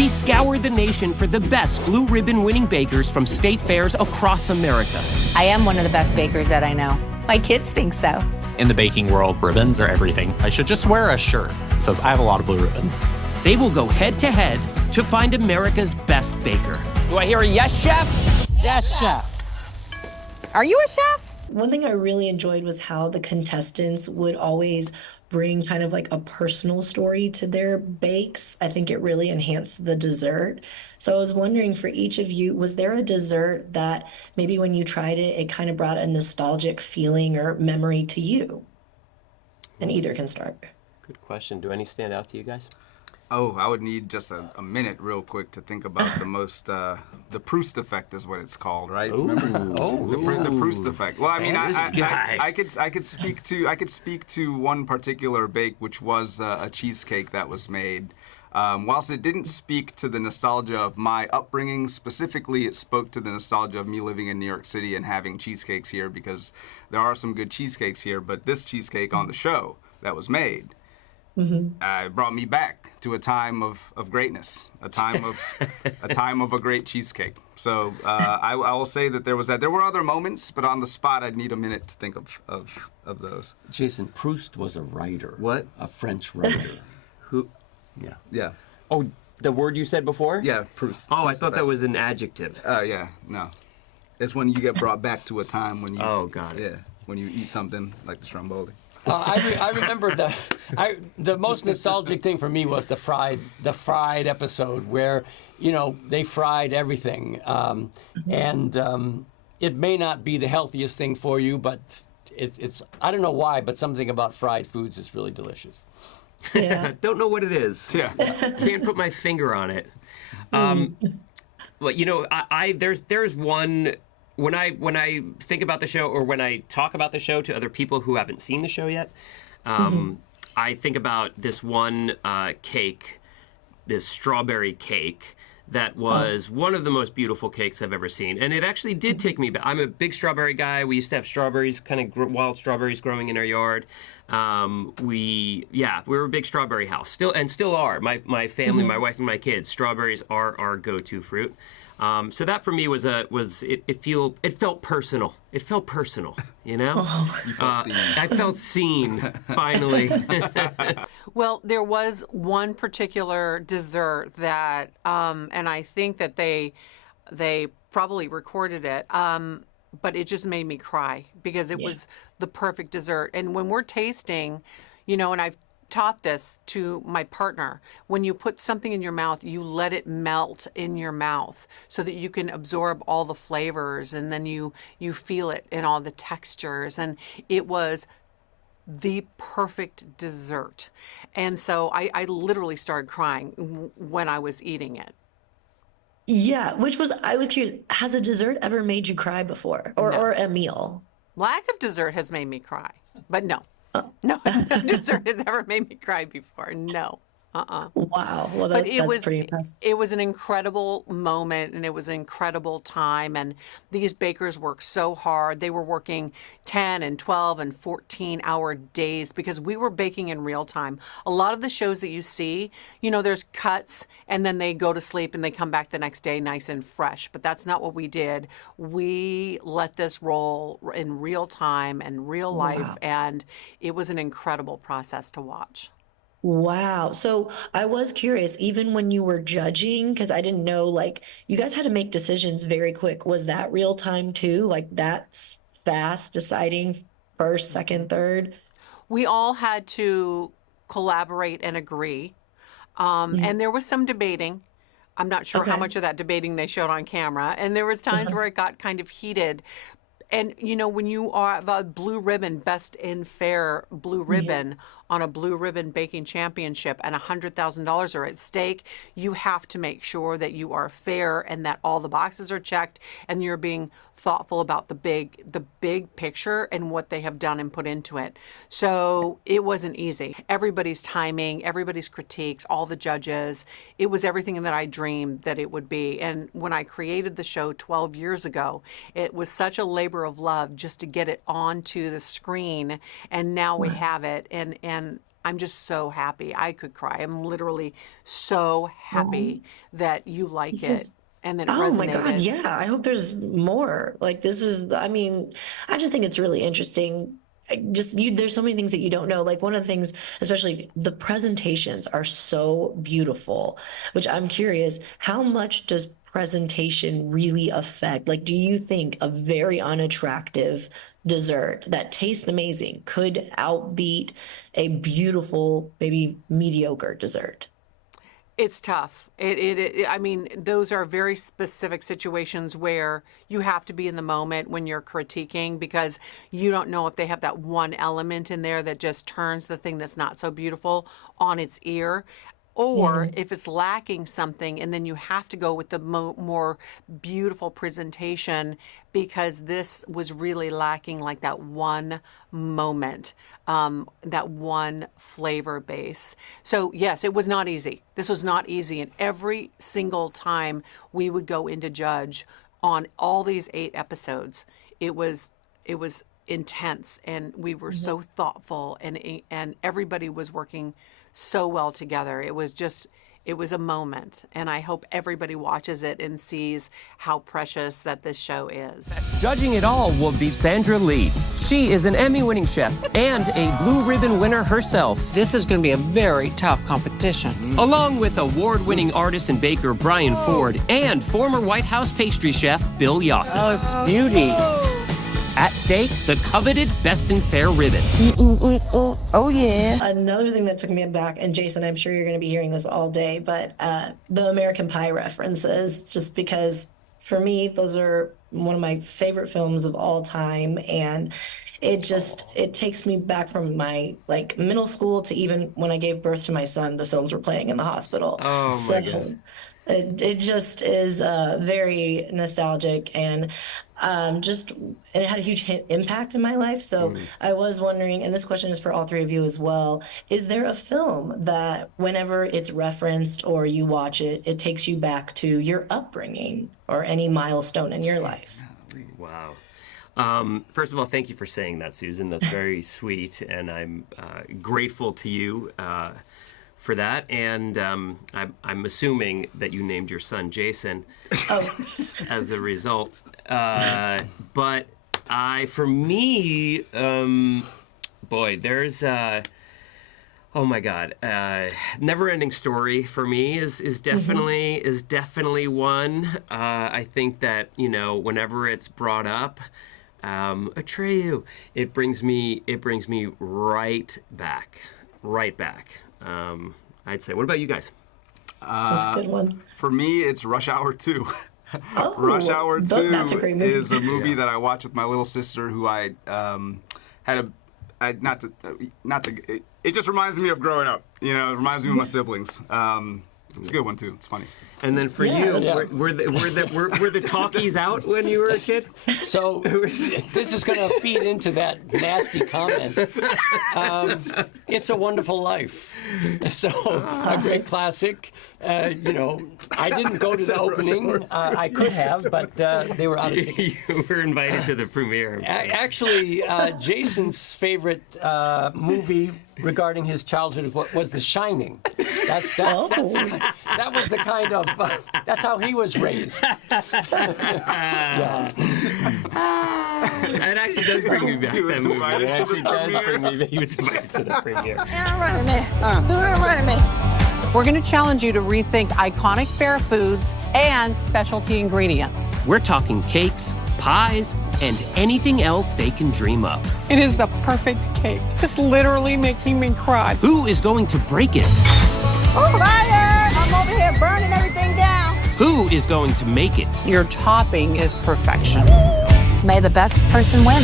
We scoured the nation for the best blue ribbon winning bakers from state fairs across America. I am one of the best bakers that I know. My kids think so. In the baking world, ribbons are everything. I should just wear a shirt that says I have a lot of blue ribbons. They will go head to head to find America's best baker. Do I hear a yes, chef? Yes, chef. Are you a chef? One thing I really enjoyed was how the contestants would always bring kind of like a personal story to their bakes. I think it really enhanced the dessert. So I was wondering for each of you, was there a dessert that maybe when you tried it, it kind of brought a nostalgic feeling or memory to you? And either can start. Good question. Do any stand out to you guys? Oh, I would need just a minute real quick to think about the Proust effect is what it's called, right? Ooh. The Proust effect. Well, I mean, I I could speak to one particular bake, which was a cheesecake that was made. Whilst it didn't speak to the nostalgia of my upbringing, specifically it spoke to the nostalgia of me living in New York City and having cheesecakes here, because there are some good cheesecakes here, but this cheesecake on the show that was made brought me back to a time of greatness, a time of a great cheesecake. So I will say that there was that. There were other moments, but on the spot, I'd need a minute to think of those. Jason, Proust was a writer. What? A French writer. Who? Yeah. Yeah. Oh, the word you said before? Yeah, Proust. Oh, I Proust thought that effect. was an adjective. Yeah, no. It's when you get brought back to a time when you. Oh, got it. Yeah, when you eat something like the stromboli. I remember the most nostalgic thing for me was the fried episode where, you know, they fried everything, and it may not be the healthiest thing for you, but it's I don't know why, but something about fried foods is really delicious. Yeah. Don't know what it is. Yeah. Can't put my finger on it. Well, you know, there's one. When I think about the show, or when I talk about the show to other people who haven't seen the show yet, I think about this one cake, this strawberry cake, that was one of the most beautiful cakes I've ever seen. And it actually did take me back. I'm a big strawberry guy. We used to have strawberries, kind of wild strawberries growing in our yard. We were a big strawberry house, still are. My family, my wife and my kids, strawberries are our go-to fruit. So that for me it felt personal. It felt personal, you know? You felt seen. I felt seen, finally. Well, there was one particular dessert that, and I think that they probably recorded it, but it just made me cry because it was the perfect dessert. And when we're tasting, you know, and I've taught this to my partner, when you put something in your mouth, you let it melt in your mouth so that you can absorb all the flavors, and then you feel it in all the textures. And it was the perfect dessert. And so I literally started crying when I was eating it. Yeah, I was curious, has a dessert ever made you cry before? Or a meal? Lack of dessert has made me cry, but no. No dessert has ever made me cry before. No. Wow. Well, But that's pretty impressive. it was an incredible moment, and it was an incredible time. And these bakers worked so hard. They were working 10 and 12 and 14-hour days because we were baking in real time. A lot of the shows that you see, you know, there's cuts and then they go to sleep and they come back the next day nice and fresh. But that's not what we did. We let this roll in real time and real life, and it was an incredible process to watch. Wow. So I was curious, even when you were judging, because I didn't know, like, you guys had to make decisions very quick. Was that real time too? Like, that's fast deciding first, second, third? We all had to collaborate and agree. And there was some debating. I'm not sure how much of that debating they showed on camera. And there was times where it got kind of heated. And, you know, when you are a blue ribbon, best in fair blue ribbon on a blue ribbon baking championship and $100,000 are at stake, you have to make sure that you are fair and that all the boxes are checked and you're being thoughtful about the big picture and what they have done and put into it. So it wasn't easy. Everybody's timing, everybody's critiques, all the judges, it was everything that I dreamed that it would be. And when I created the show 12 years ago, it was such a labor of love just to get it onto the screen, and now we have it, and I'm just so happy. I could cry. I'm literally so happy that you like it and that it resonated. Oh my God, yeah. I hope there's more. Like this is, I mean, I just think it's really interesting. There's so many things that you don't know. Like one of the things, especially the presentations are so beautiful, which I'm curious, how much does presentation really affect? Like, do you think a very unattractive dessert that tastes amazing could outbeat a beautiful, maybe mediocre dessert? It's tough. I mean, those are very specific situations where you have to be in the moment when you're critiquing, because you don't know if they have that one element in there that just turns the thing that's not so beautiful on its ear. Or if it's lacking something, and then you have to go with the more beautiful presentation because this was really lacking like that one moment, that one flavor base. So yes, it was not easy. This was not easy. And every single time we would go into judge on all these 8 episodes, it was intense, and we were so thoughtful, and everybody was working so well together. It was a moment, and I hope everybody watches it and sees how precious that this show is. Judging it all will be Sandra Lee. She is an Emmy-winning chef and a Blue Ribbon winner herself, This is going to be a very tough competition. along with award-winning artist and baker Bryan Ford and former White House pastry chef Bill Yosses. Oh, it's beauty. At stake, the coveted Best and Fair ribbon. Oh, yeah. Another thing that took me aback, and Jason, I'm sure you're going to be hearing this all day, but the American Pie references, just because for me, those are one of my favorite films of all time. And it takes me back from my like middle school to even when I gave birth to my son, the films were playing in the hospital. Oh my God. It just is very nostalgic, and it had a huge impact in my life. So I was wondering, and this question is for all 3 of you as well, is there a film that whenever it's referenced or you watch it, it takes you back to your upbringing or any milestone in your life? Wow. First of all, thank you for saying that, Susan. That's very sweet, and I'm grateful to you for that. And I'm assuming that you named your son Jason as a result. But for me, boy, there's oh my God, Never-Ending Story for me is definitely one. I think that whenever it's brought up, Atreyu, it brings me right back. I'd say. What about you guys? That's a good one. For me, it's Rush Hour 2. Oh, Rush Hour 2 that's a great movie. is a movie that I watched with my little sister, who I had it just reminds me of growing up. It reminds me of my siblings. It's a good one too. It's funny. And then for you, were the talkies out when you were a kid? So this is going to feed into that nasty comment. It's a Wonderful Life. So a great classic. I didn't go to the opening. I could have, but they were out of tickets. You were invited to the premiere. Actually, Jason's favorite movie regarding his childhood was The Shining. That was the kind of that's how he was raised. Yeah. It actually does bring me back. That movie. It actually does bring me back. He was invited to the premiere. We're going to challenge you to rethink iconic fair foods and specialty ingredients. We're talking cakes, pies, and anything else they can dream up. It is the perfect cake. It's literally making me cry. Who is going to break it? Fire! I'm over here burning everything down. Who is going to make it? Your topping is perfection. May the best person win.